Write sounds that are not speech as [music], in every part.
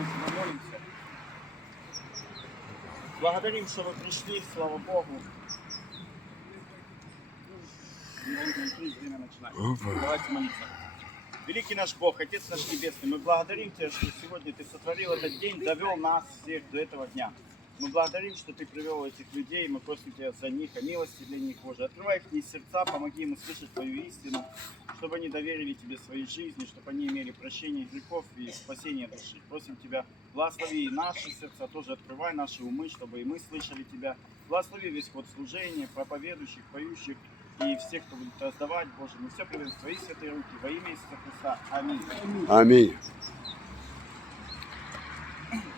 мы молимся. Благодарим, что вы пришли, слава Богу. Давайте молиться. Великий наш Бог, Отец наш Небесный, мы благодарим Тебя, что сегодня Ты сотворил этот день, довел нас всех до этого дня. Мы благодарим, что Ты привел этих людей, мы просим Тебя за них, о милости для них, Боже. Открывай их сердца, помоги им услышать Твою истину, чтобы они доверили Тебе своей жизни, чтобы они имели прощение грехов и спасение души. Просим Тебя, благослови и наши сердца, тоже открывай наши умы, чтобы и мы слышали Тебя. Благослови весь ход служения, проповедующих, поющих и всех, кто будет раздавать, Боже. Мы все приведем в Твои святые руки во имя Иисуса Христа. Аминь. Амінь.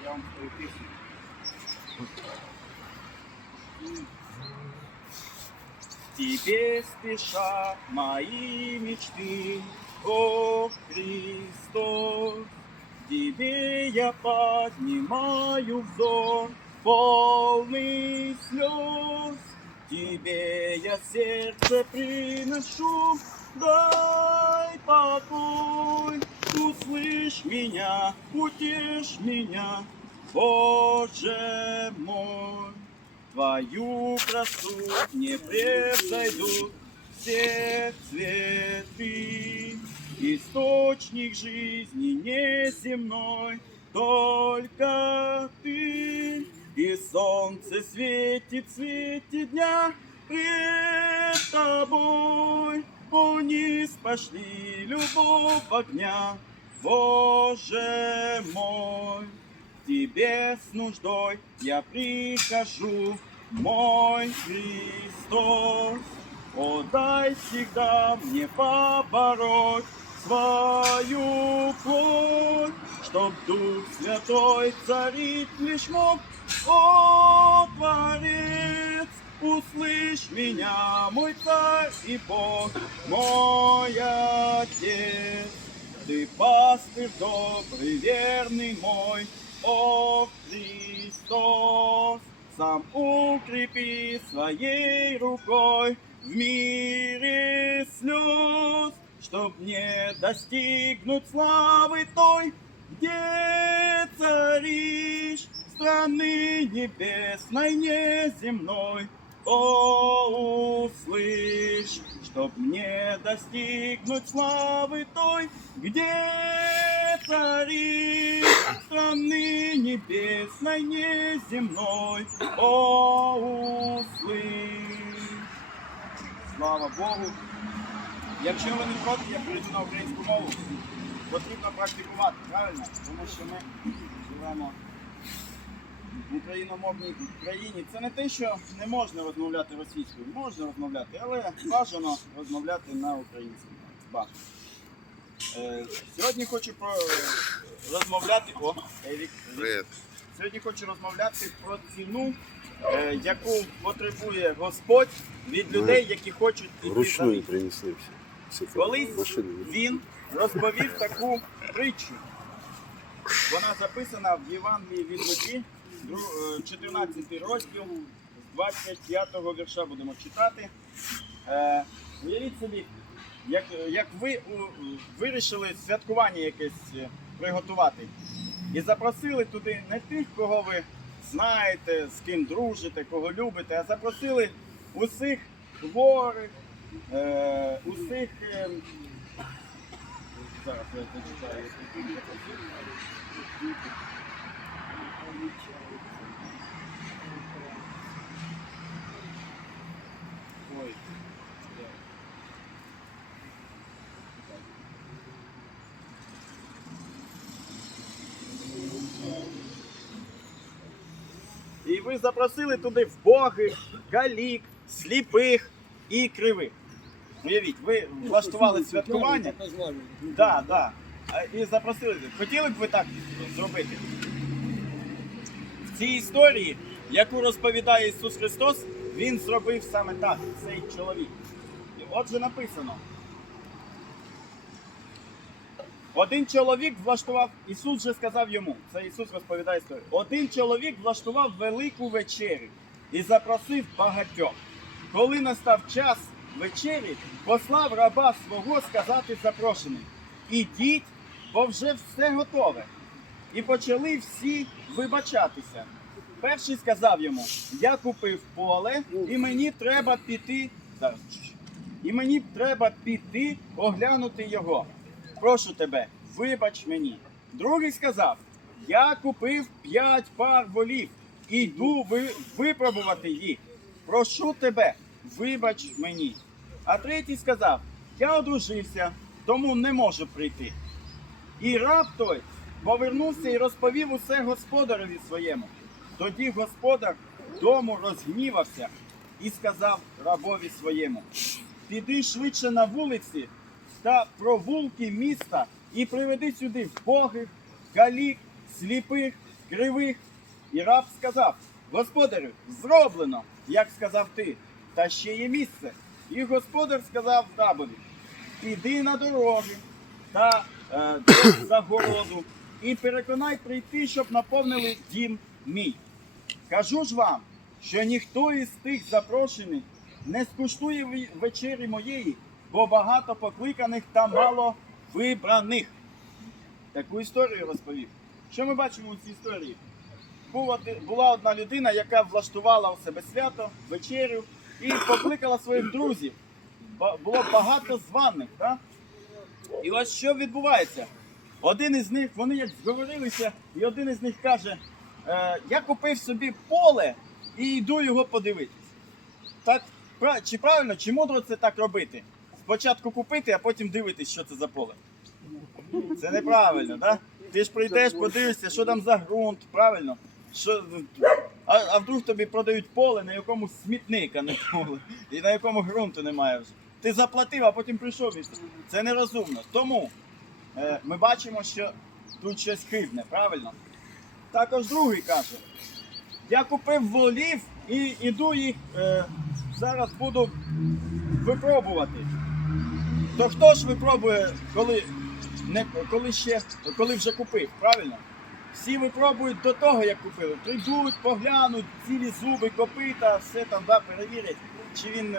Я вам свою песню. Тебе спешат мои мечты, о Христос. Тебе я поднимаю взор, полный слез. Тебе я сердце приношу, дай покой. Услышь меня, утешь меня, Боже мой. Твою красу не превзойдут все цветы. Источник жизни неземной, только ты. И солнце светит, светит дня пред тобой. Вниз пошли любовь огня, Боже мой. Тебе с нуждой я прихожу, мой Христос. О, дай всегда мне побороть свою плоть, Чтоб Дух Святой царить лишь мог, о, Творец. Услышь меня, мой царь и Бог, мой Отец. Ты пастырь добрый, верный мой, о Христос. Сам укрепи своей рукой в мире слез, Чтоб не достигнуть славы той, где царишь страны небесной, неземной. О, услышь, чтоб мне достигнуть славы той, где царишь страны небесной, неземной. О, услышь. Слава Богу. Якщо ви не проти, я перейду на українську мову. Потрібно практикувати, правильно? Тому що ми живемо в україномовній країні. Це не те, що не можна розмовляти російською. Можна розмовляти, але бажано розмовляти на українській. Бажано. Е, сьогодні хочу про розмовляти. О, Евік. Привіт. Сьогодні хочу розмовляти про ціну, е, яку потребує Господь від людей, які хочуть ним. принесли. Все Колись він розповів таку притчу. Вона записана в Євангелії від Луки, е, 14 розділ, з 25 вірша будемо читати. Е, уявіть собі, як, як ви вирішили святкування якесь е, приготувати. І запросили туди не тих, кого ви знаєте, з ким дружите, кого любите, а запросили усіх хворих, е, усіх. е, Зараз я зачитаю. Ой. да. І ви запросили туди вбогих, калік, сліпих і кривих. Уявіть, ви влаштували святкування. Да, да. І запросили. Хотіли б ви так зробити? В цій історії, яку розповідає Ісус Христос, Він зробив саме так, цей чоловік. Отже написано. Один чоловік влаштував, Ісус же сказав йому, це Ісус розповідає історію. Один чоловік влаштував велику вечерю і запросив багатьох. Коли настав час вечері, послав раба свого сказати запрошеним: Ідіть, бо вже все готове. І почали всі вибачатися. Перший сказав йому: Я купив поле, і мені треба піти. І мені треба піти оглянути його. Прошу тебе, вибач мені. Другий сказав: Я купив п'ять пар волів і йду ви, випробувати їх. Прошу тебе, вибач мені. А третій сказав: Я одружився, тому не можу прийти. І раб повернувся і розповів усе господареві своєму. Тоді господар дому розгнівався і сказав рабові своєму: Піди швидше на вулиці та провулки міста і приведи сюди вбогих, калік, сліпих, кривих. І раб сказав: Господарю, зроблено, як сказав ти, та ще є місце. І господар сказав рабові: Піди на дороги та е, до [coughs] загороду і переконай прийти, щоб наповнили дім мій. Кажу ж вам, що ніхто із тих запрошених не скуштує вечері моєї, бо багато покликаних та мало вибраних. Таку історію розповів. Що ми бачимо у цій історії? Була одна людина, яка влаштувала у себе свято, вечерю і покликала своїх друзів. Було багато званих. Так? І ось що відбувається. Один із них, вони як зговорилися, і один із них каже: е, Я купив собі поле і йду його подивитись. Так, чи правильно, чи мудро це так робити? Спочатку купити, а потім дивитись, що це за поле. Це неправильно, так? Ти ж прийдеш, подивишся, що там за ґрунт, правильно? Що, а, а вдруг тобі продають поле, на якому смітника не поле, і на якому ґрунту немає вже. Ти заплатив, а потім прийшов і це нерозумно. Тому е, ми бачимо, що тут щось хибне, правильно? Також другий каже: я купив волів і іду їх е, зараз буду випробувати. То хто ж випробує, коли, не, коли ще коли вже купив, правильно? Всі випробують до того, як купили. Прийдуть, поглянуть, цілі зуби, копита, все там да, перевірять, чи він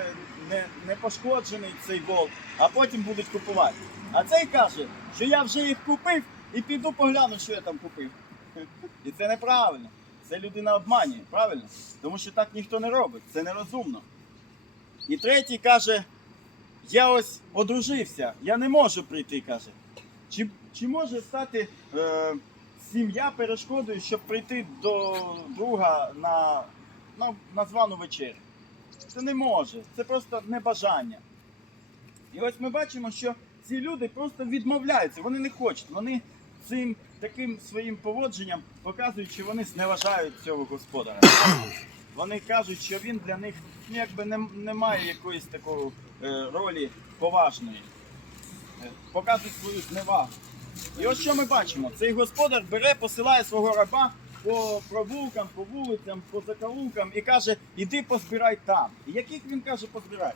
не, не пошкоджений цей вол, а потім будуть купувати. А цей каже, що я вже їх купив і піду погляну, що я там купив. І це неправильно. Це людина обманює, правильно? Тому що так ніхто не робить, це нерозумно. І третій каже: я ось одружився, я не можу прийти, каже. Чи, чи може стати е, сім'я перешкодою, щоб прийти до друга на, на, на звану вечерю? Це не може, це просто небажання. І ось ми бачимо, що ці люди просто відмовляються, вони не хочуть. Вони цим таким своїм поводженням показують, що вони зневажають цього господара. Вони кажуть, що він для них ну, якби не, не має якоїсь такої е, ролі поважної. Е, показують свою зневагу. І ось що ми бачимо: цей господар бере, посилає свого раба по провулкам, по вулицям, по закоулкам і каже: іди позбирай там. І яких він каже позбирай?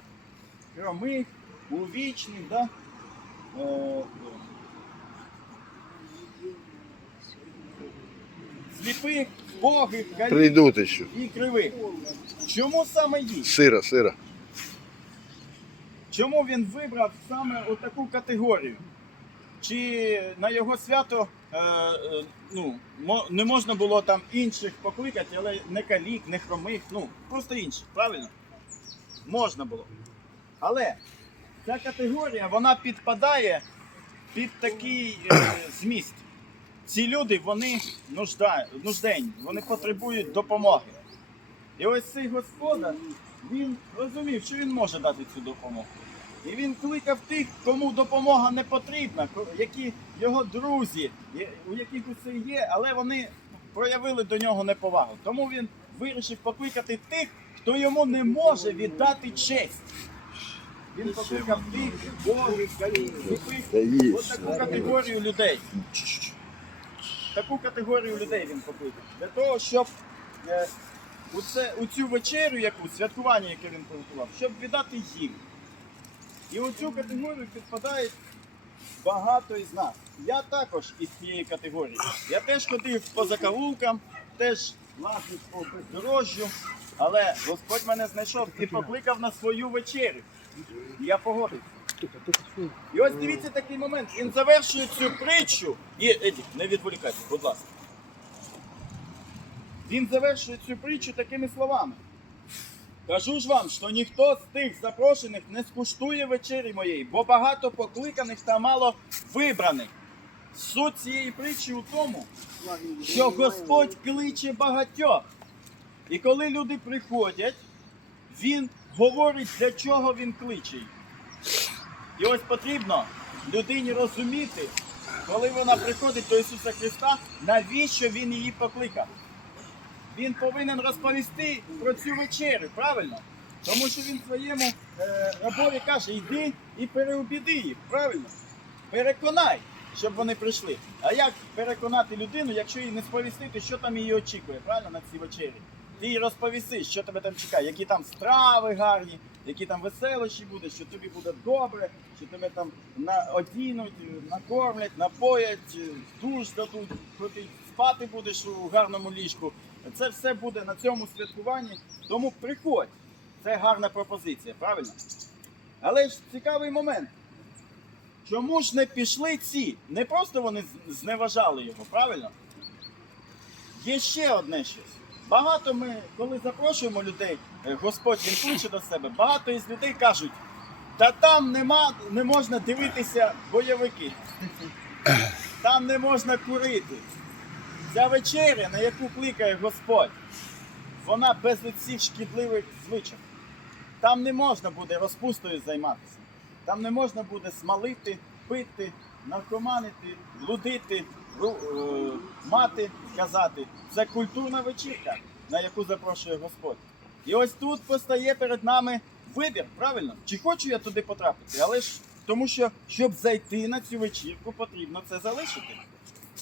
Хромих, увічних, да? Е, сліпих, богих, Прийдуть ще. і кривих. Чому саме їх? Сира, сира. Чому він вибрав саме таку категорію? Чи на його свято е, е, ну, не можна було там інших покликати, але не калік, не хромих, ну просто інших, правильно? Можна було. Але ця категорія вона підпадає під такий е, зміст. Ці люди вони нужда, нужденні, вони потребують допомоги. І ось цей господар, він розумів, що він може дати цю допомогу. І він кликав тих, кому допомога не потрібна, які його друзі, у яких усе є, але вони проявили до нього неповагу. Тому він вирішив покликати тих, хто йому не може віддати честь. Він покликав тих богів, сліпих, ось таку категорію людей. Таку категорію людей він покликав. Для того, щоб у, це, у цю вечерю, яку, святкування, яке він приготував, щоб віддати їм. І у цю категорію підпадають багато із нас. Я також із цієї категорії. Я теж ходив по закавулкам, теж лазив по бездорожжю, але Господь мене знайшов і покликав на свою вечерю. Я погодився. І ось дивіться такий момент. Він завершує цю притчу. І Едік, не відволікайте, будь ласка. Він завершує цю притчу такими словами. Кажу ж вам, що ніхто з тих запрошених не скуштує вечері моєї, бо багато покликаних та мало вибраних. Суть цієї притчі у тому, що Господь кличе багатьох. І коли люди приходять, Він говорить, для чого він кличе. І ось потрібно людині розуміти, коли вона приходить до Ісуса Христа, навіщо Він її покликав. Він повинен розповісти про цю вечерю, правильно? Тому що він своєму е, рабові каже, йди і переубіди їх, правильно? Переконай, щоб вони прийшли. А як переконати людину, якщо їй не сповістити, що там її очікує, правильно, на цій вечері? Ти їй розповіси, що тебе там чекає, які там страви гарні, які там веселощі буде, що тобі буде добре, що тебе там одінуть, накормлять, напоять, душ дадуть, ти спати будеш у гарному ліжку. Це все буде на цьому святкуванні. Тому приходь. Це гарна пропозиція, правильно? Але ж цікавий момент. Чому ж не пішли ці? Не просто вони зневажали його, правильно? Є ще одне щось. Багато ми, коли запрошуємо людей, е, Господь він кличе до себе, багато із людей кажуть, та там нема, не можна дивитися бойовики. Там не можна курити. Ця вечеря, на яку кликає Господь, вона без цих шкідливих звичок. Там не можна буде розпустою займатися. Там не можна буде смалити, пити, наркоманити, блудити, ру- е, мати, казати. Це культурна вечірка, на яку запрошує Господь. І ось тут постає перед нами вибір, правильно? Чи хочу я туди потрапити? Але ж тому що, щоб зайти на цю вечірку, потрібно це залишити.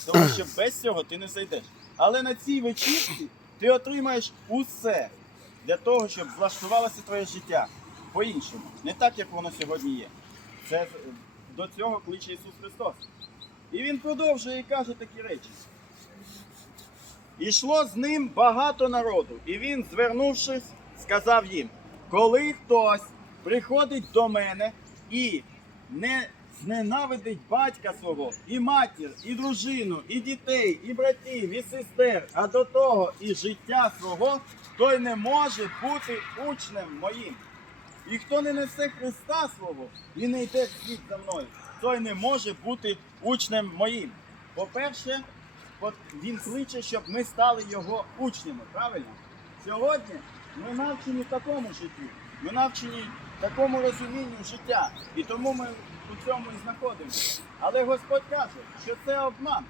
Тому що без цього ти не зайдеш. Але на цій вечірці ти отримаєш усе для того, щоб влаштувалося твоє життя по-іншому. Не так, як воно сьогодні є. Це до цього кличе Ісус Христос. І Він продовжує і каже такі речі. Ішло з ним багато народу, і він, звернувшись, сказав їм: коли хтось приходить до мене і не зненавидить батька свого, і матір, і дружину, і дітей, і братів, і сестер, а до того і життя свого, той не може бути учнем моїм. І хто не несе Христа свого і не йде вслід за мною, той не може бути учнем моїм. По-перше, він кличе, щоб ми стали його учнями, правильно? Сьогодні ми навчені такому житті, ми навчені такому розумінню життя. І тому ми у цьому і знаходимося. Але Господь каже, що це обман.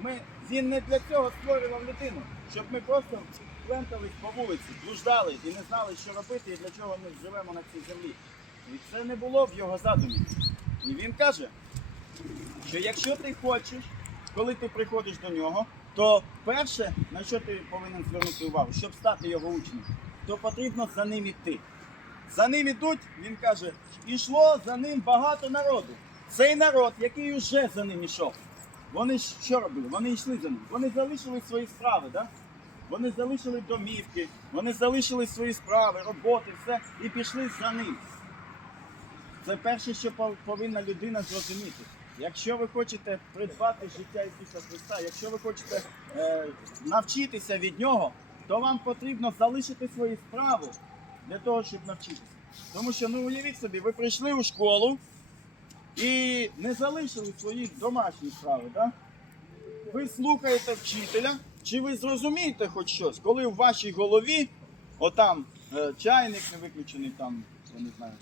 Ми, він не для цього створював людину, щоб ми просто плентались по вулиці, блуждали і не знали, що робити і для чого ми живемо на цій землі. І це не було в його задумі. І він каже, що якщо ти хочеш, коли ти приходиш до нього, то перше, на що ти повинен звернути увагу, щоб стати його учнем, то потрібно за ним іти. За ним ідуть, він каже, ішло за ним багато народу. Цей народ, який вже за ним ішов, вони що робили? Вони йшли за ним. Вони залишили свої справи, да? вони залишили домівки, вони залишили свої справи, роботи, все, і пішли за ним. Це перше, що повинна людина зрозуміти. Якщо ви хочете придбати життя Ісуса Христа, якщо ви хочете е, навчитися від Нього, то вам потрібно залишити свої справи для того, щоб навчитися. Тому що, ну уявіть собі, ви прийшли у школу і не залишили свої домашні справи. Да? Ви слухаєте вчителя, чи ви зрозумієте хоч щось, коли в вашій голові отам е, чайник не виключений, там, я не знаю,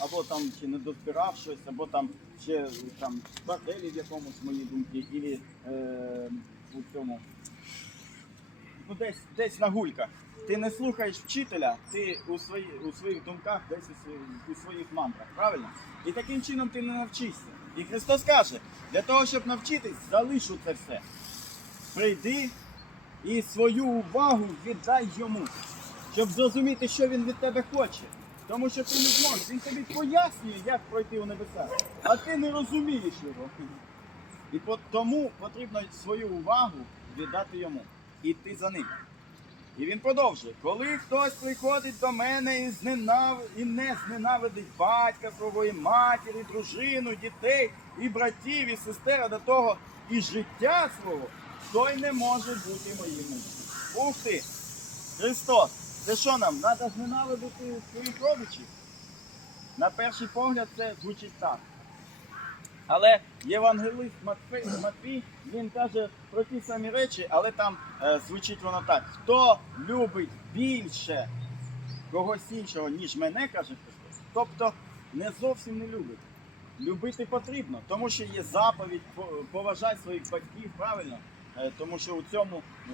або там ще не дозбирав щось, або там ще там в борделі в якомусь мої думки, і е, у цьому. Ну, десь, десь на гульках. Ти не слухаєш вчителя, ти у, свої, у своїх думках, десь у, свої, у своїх мантрах, правильно? І таким чином ти не навчишся. І Христос каже, для того, щоб навчитись, залишу це все. Прийди і свою увагу віддай йому, щоб зрозуміти, що він від тебе хоче. Тому що ти не зможеш. Він тобі пояснює, як пройти у небеса, а ти не розумієш його. І тому потрібно свою увагу віддати йому. І йти за ним. І він продовжує: коли хтось приходить до мене і, зненав... і не зненавидить батька свого, і матір, і дружину, дітей, і братів, і сестер, до того і життя свого, той не може бути моїм учнем. Ух ти! Христос! Це що нам? Треба зненавидити своїх родичів? На перший погляд це звучить так. Але євангелист Матфей, Матвій, він каже про ті самі речі, але там е, звучить воно так: хто любить більше когось іншого, ніж мене, каже Христос, тобто не зовсім не любить. Любити потрібно, тому що є заповідь, по- поважай своїх батьків правильно, Е, тому що у цьому е,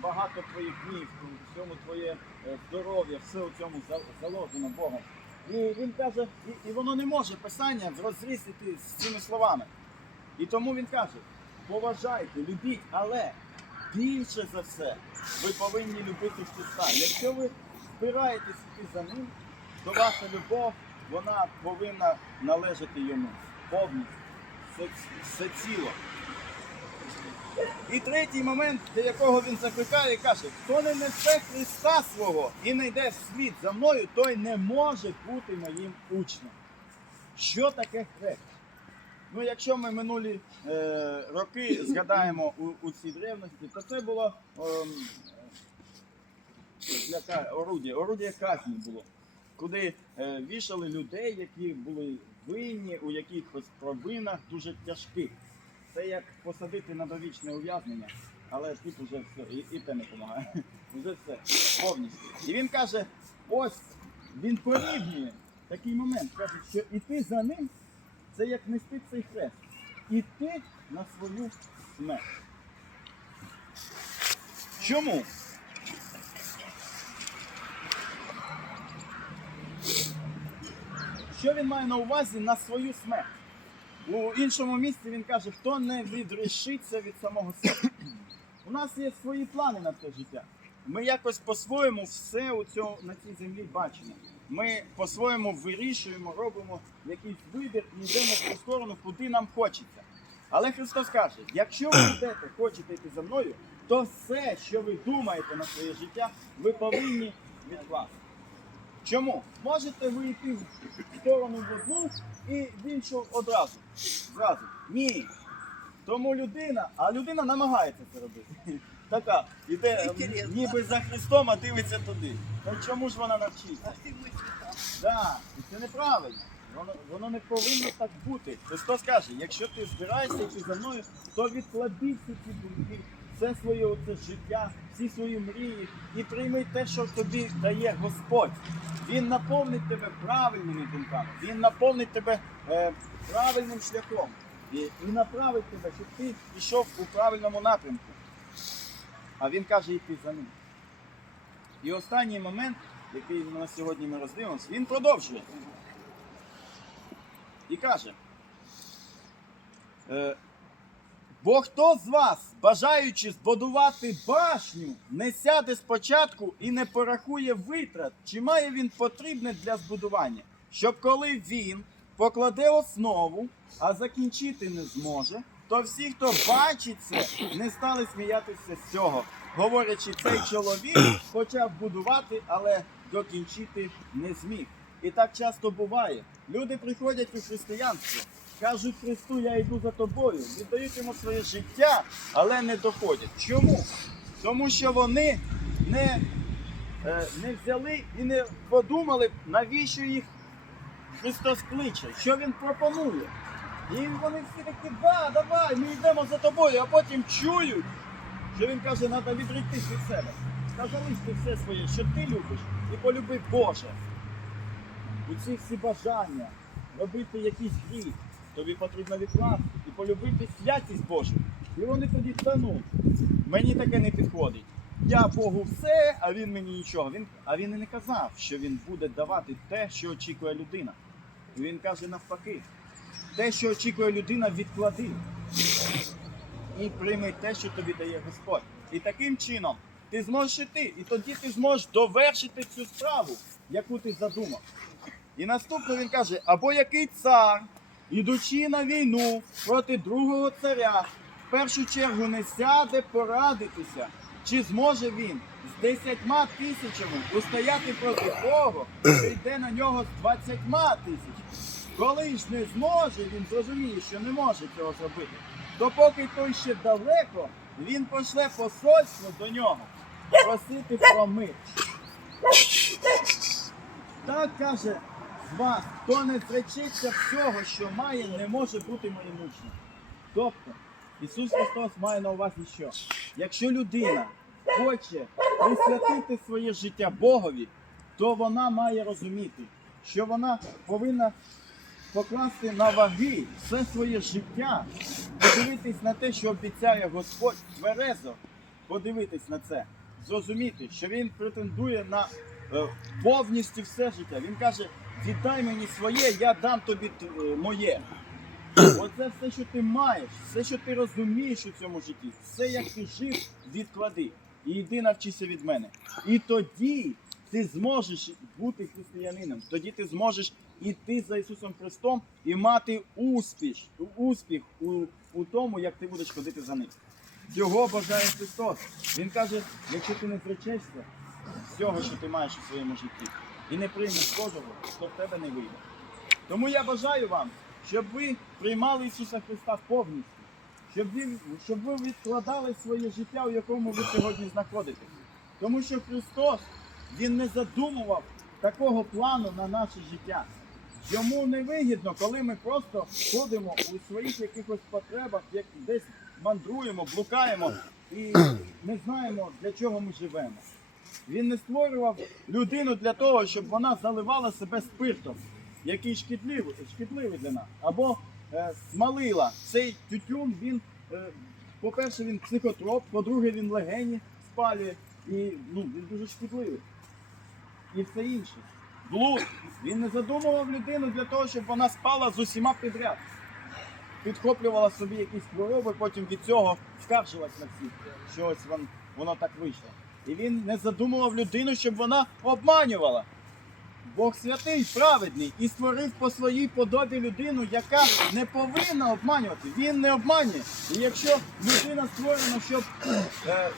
багато твоїх днів, у цьому твоє е, здоров'я, все у цьому за- заложено Богом. І він каже, і, і воно не може писання розрізати з цими словами. І тому він каже: поважайте, любіть, але більше за все ви повинні любити Христа. Якщо ви спираєтесь іти за ним, то ваша любов вона повинна належати йому повністю, все, все ціло. І третій момент, для якого він закликає, каже: хто не несе Христа свого і не йде вслід за мною, той не може бути моїм учнем. Що таке хрест? Ну, якщо ми минулі е, роки згадаємо у, у цій древності, то це було ем, для орудія, орудія казні було, куди е, вішали людей, які були винні у якихось провинах дуже тяжких. Це як посадити на довічне ув'язнення, але тут уже все, і, і те не допомагає. [laughs] Уже все повністю. І він каже: ось він порівнює такий момент. Каже, що іти за ним це як нести цей хрест. Іти на свою смерть. Чому? Що він має на увазі на свою смерть? У іншому місці він каже, хто не відрішиться від самого себе. У нас є свої плани на це життя. Ми якось по-своєму все у цьому, на цій землі бачимо. Ми по-своєму вирішуємо, робимо якийсь вибір і йдемо в ту сторону, куди нам хочеться. Але Христос каже: якщо ви йдете, хочете йти за мною, то все, що ви думаєте на своє життя, ви повинні відкласти. Чому? Можете ви йти в сторону в одну і в іншу одразу. Зразу. Ні. Тому людина, а людина намагається це робити. [laughs] Така, іде Інтересно. ніби за Христом, а дивиться туди. Та чому ж вона навчиться? Да, і це неправильно. Воно, воно не повинно так бути. Христос каже, якщо ти збираєшся йти за мною, то відклади всі ці думки, все своє оце життя, всі свої мрії і прийми те, що тобі дає Господь. Він наповнить тебе правильними думками, він наповнить тебе е, правильним шляхом і, і направить тебе, щоб ти йшов у правильному напрямку. А він каже йти за ним. І останній момент, який на сьогодні ми роздивимося, він продовжує. І каже. Е, Бо хто з вас, бажаючи збудувати башню, не сяде спочатку і не порахує витрат, чи має він потрібне для збудування, щоб коли він покладе основу, а закінчити не зможе, то всі, хто бачить це, не стали сміятися з цього, говорячи, цей чоловік почав будувати, але докінчити не зміг. І так часто буває. Люди приходять у християнство, кажуть Христу, я йду за тобою, віддають йому своє життя, але не доходять. Чому? Тому що вони не, е, не взяли і не подумали, навіщо їх Христос кличе, що Він пропонує. І вони всі такі, да, давай, ми йдемо за тобою, а потім чують, що він каже, треба відректись від себе. Та залиш ти все своє, що ти любиш, і полюби Боже. У ці всі бажання робити якийсь гріх, тобі потрібно відкласти і полюбити святість Божу. І вони тоді та ну, мені таке не підходить. Я Богу все, а він мені нічого. Він, а він і не казав, що він буде давати те, що очікує людина. І він каже навпаки, те, що очікує людина, відклади. І прийми те, що тобі дає Господь. І таким чином ти зможеш іти, і тоді ти зможеш довершити цю справу, яку ти задумав. І наступно він каже: або який цар, ідучи на війну проти другого царя, в першу чергу не сяде порадитися, Чи зможе він з десятьма тисячами устояти проти того, що йде на нього з двадцятьма тисячами? Коли ж не зможе, він зрозуміє, що не може цього зробити. То поки той ще далеко, він пошле посольство до нього просити про мир. Так каже з вас, хто не зречеться всього, що має, не може бути моїм учнем. Тобто, Ісус Христос має на увазі що? Якщо людина хоче присвятити своє життя Богові, то вона має розуміти, що вона повинна покласти на ваги все своє життя, подивитись на те, що обіцяє Господь тверезо, подивитись на це, зрозуміти, що він претендує на е, повністю все життя. Він каже: віддай мені своє, я дам тобі е, моє. Оце все, що ти маєш, все, що ти розумієш у цьому житті, все, як ти жив, відклади. І йди навчися від мене. І тоді ти зможеш бути християнином. Тоді ти зможеш іти за Ісусом Христом і мати успіх, успіх у, у тому, як ти будеш ходити за ним. Цього бажає Христос. Він каже, якщо ти не зречешся всього, що ти маєш у своєму житті, і не приймеш Божого, то в тебе не вийде. Тому я бажаю вам, щоб ви приймали Ісуса Христа повністю, щоб ви, щоб ви відкладали своє життя, у якому ви сьогодні знаходитесь. Тому що Христос Він не задумував такого плану на наше життя. Йому не вигідно, коли ми просто ходимо у своїх якихось потребах, як десь мандруємо, блукаємо і не знаємо, для чого ми живемо. Він не створював людину для того, щоб вона заливала себе спиртом, який шкідливий, шкідливий для нас. Або е, смалила. Цей тютюн, він, е, по-перше, він психотроп, по-друге, він легені спалює і ну, він дуже шкідливий. І все інше. Блуд. Він не задумував людину для того, щоб вона спала з усіма підряд. Підхоплювала собі якісь хвороби, потім від цього скаржилась на всіх, що ось вон, воно так вийшло. І він не задумував людину, щоб вона обманювала. Бог святий, праведний і створив по своїй подобі людину, яка не повинна обманювати. Він не обманює. І якщо людина створена, щоб е,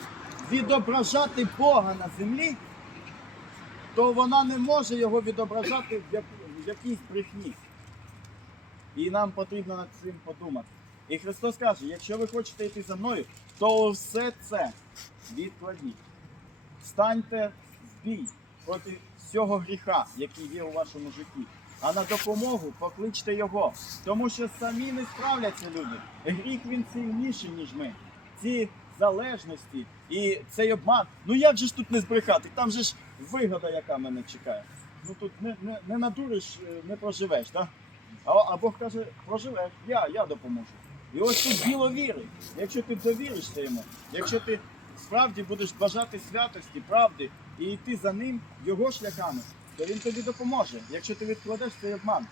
відображати Бога на землі, то вона не може його відображати в, в якійсь брехні. І нам потрібно над цим подумати. І Христос каже: якщо ви хочете йти за мною, то все це відкладіть. Станьте в бій проти всього гріха, який є у вашому житті. А на допомогу покличте його, тому що самі не справляться люди. Гріх він сильніший, ніж ми. Ці залежності і цей обман. Ну як же ж тут не збрехати? Там же ж вигода, яка мене чекає. Ну тут не, не, не надуриш, е, не проживеш, так? А, а Бог каже, проживеш, я, я допоможу. І ось тут діло віри. Якщо ти довіришся йому, якщо ти справді будеш бажати святості, правди і йти за ним його шляхами, то він тобі допоможе, якщо ти відкладеш цей обман.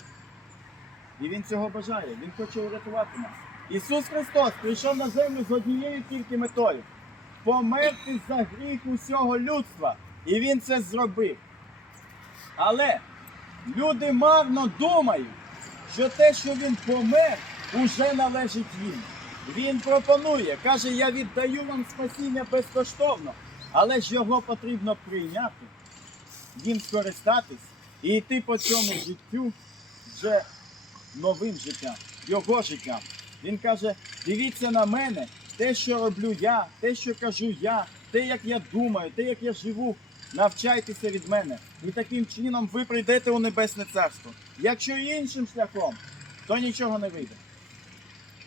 І він цього бажає, він хоче урятувати нас. Ісус Христос прийшов на землю з однією тільки метою померти за гріх усього людства. І він це зробив. Але люди марно думають, що те, що він помер, уже належить їм. Він пропонує, каже, я віддаю вам спасіння безкоштовно, але ж його потрібно прийняти, їм скористатись і йти по цьому життю вже новим життям, його життям. Він каже: дивіться на мене, те, що роблю я, те, що кажу я, те, як я думаю, те, як я живу. Навчайтеся від мене. І таким чином ви прийдете у небесне царство. Якщо іншим шляхом, то нічого не вийде.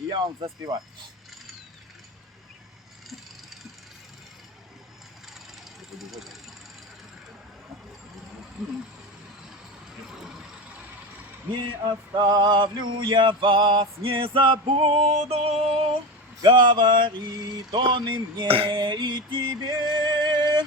І я вам заспіваю. Не оставлю я вас, не забуду, говорит он и мне, и тебе.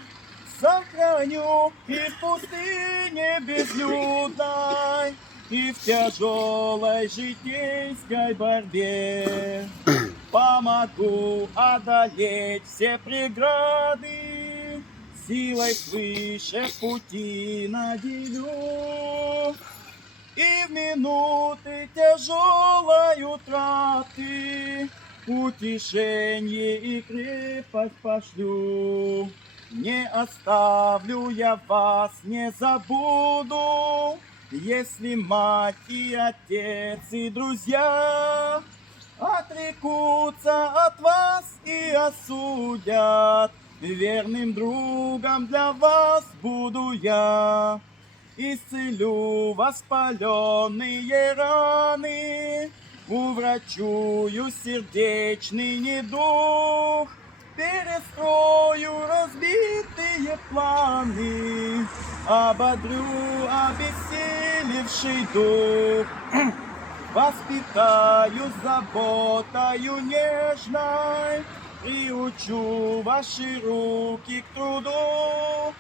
Сохраню и в пустыне безлюдной, и в тяжелой житейской борьбе. [clears throat] Помогу одолеть все преграды, силой свыше пути наделю. И в минуты тяжелой утраты утешение и крепость пошлю. Не оставлю я вас, не забуду, если мать и отец и друзья отрекутся от вас и осудят. Верным другом для вас буду я. Исцелю воспаленные раны, уврачую сердечный недуг, перестрою разбитые планы, ободрю обессилевший дух. [clears throat] Воспитаю заботою нежной, приучу ваши руки к труду.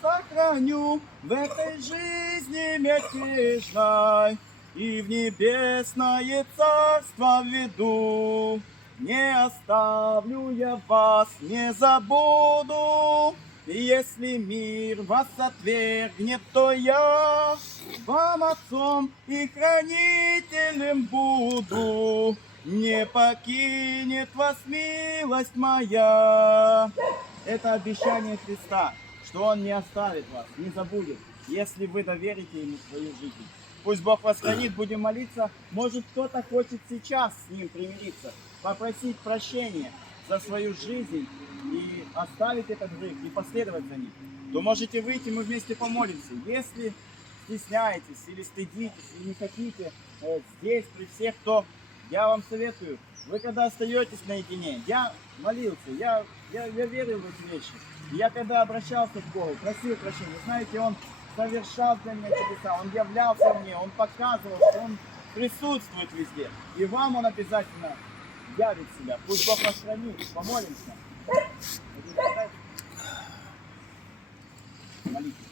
Сохраню в этой жизни мятежной и в небесное царство веду. Не оставлю я вас, не забуду. Если мир вас отвергнет, то я вам отцом и хранителем буду. Не покинет вас милость моя. Это обещание Христа, что Он не оставит вас, не забудет, если вы доверите Ему свою жизнь. Пусть Бог вас хранит, будем молиться. Может, кто-то хочет сейчас с Ним примириться, попросить прощения за свою жизнь и оставить этот грех, и последовать за ним. То можете выйти, мы вместе помолимся. Если стесняетесь или стыдитесь, или не хотите э, здесь, при всех, то я вам советую, вы когда остаетесь наедине, я молился, я, я, я верил в эти вещи. Я когда обращался к Богу, просил прощения, знаете, Он совершал для меня чудеса, Он являлся мне, Он показывал, что Он присутствует везде. И вам Он обязательно явит себя. Пусть Бог вас хранит. Помолимся. Молитесь.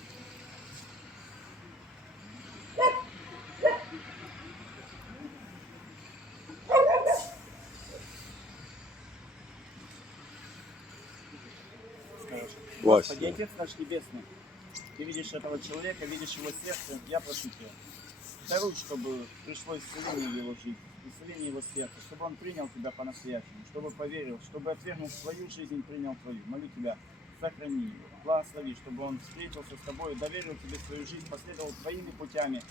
Господи, Отец наш Небесный, Ты видишь этого человека, видишь его сердце, я прошу Тебя, даруй, чтобы пришло исцеление в его жизнь, исцеление его сердца, чтобы он принял Тебя по-настоящему, чтобы поверил, чтобы отвергнув свою жизнь, принял Твою. Молю Тебя, сохрани его, благослови, чтобы он встретился с Тобой, доверил Тебе свою жизнь, последовал Твоими путями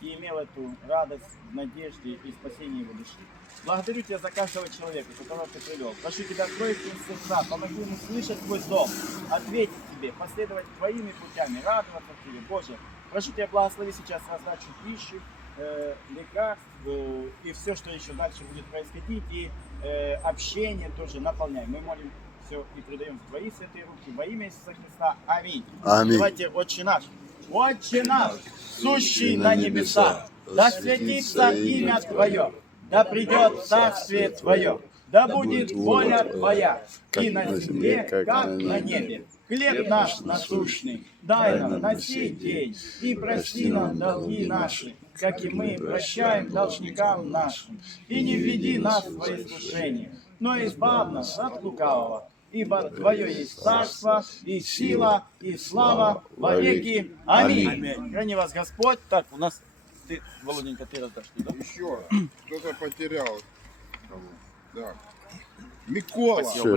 и имел эту радость надежде и спасении его души. Благодарю Тебя за каждого человека, которого Ты привел. Прошу Тебя, открой им сердца, помоги ему слышать Твой зов, ответить Тебе, последовать Твоими путями, радоваться Тебе. Боже, прошу Тебя, благослови сейчас раздачу пищи, э, лекарств э, и все, что еще дальше будет происходить, и э, общение тоже наполняй. Мы молим все и передаем в Твои святые руки во имя Иисуса Христа. Аминь. Аминь. Давайте Отче наш. Отче наш, сущий на небесах, да святится имя Твое, да придет царствие Твое, да будет воля Твоя, и на земле, как на небе. Хлеб наш насущный, дай нам на сей день, и прости нам долги наши, как и мы прощаем должникам нашим. И не введи нас в искушение, но избавь нас от лукавого. Ибо Твое есть царство, и сила, и слава во веки. Аминь. Аминь. Храни вас Господь. Так, у нас ты, Володенька, ты раздашь туда. Еще кто-то потерял. Да. Микола. Спасибо.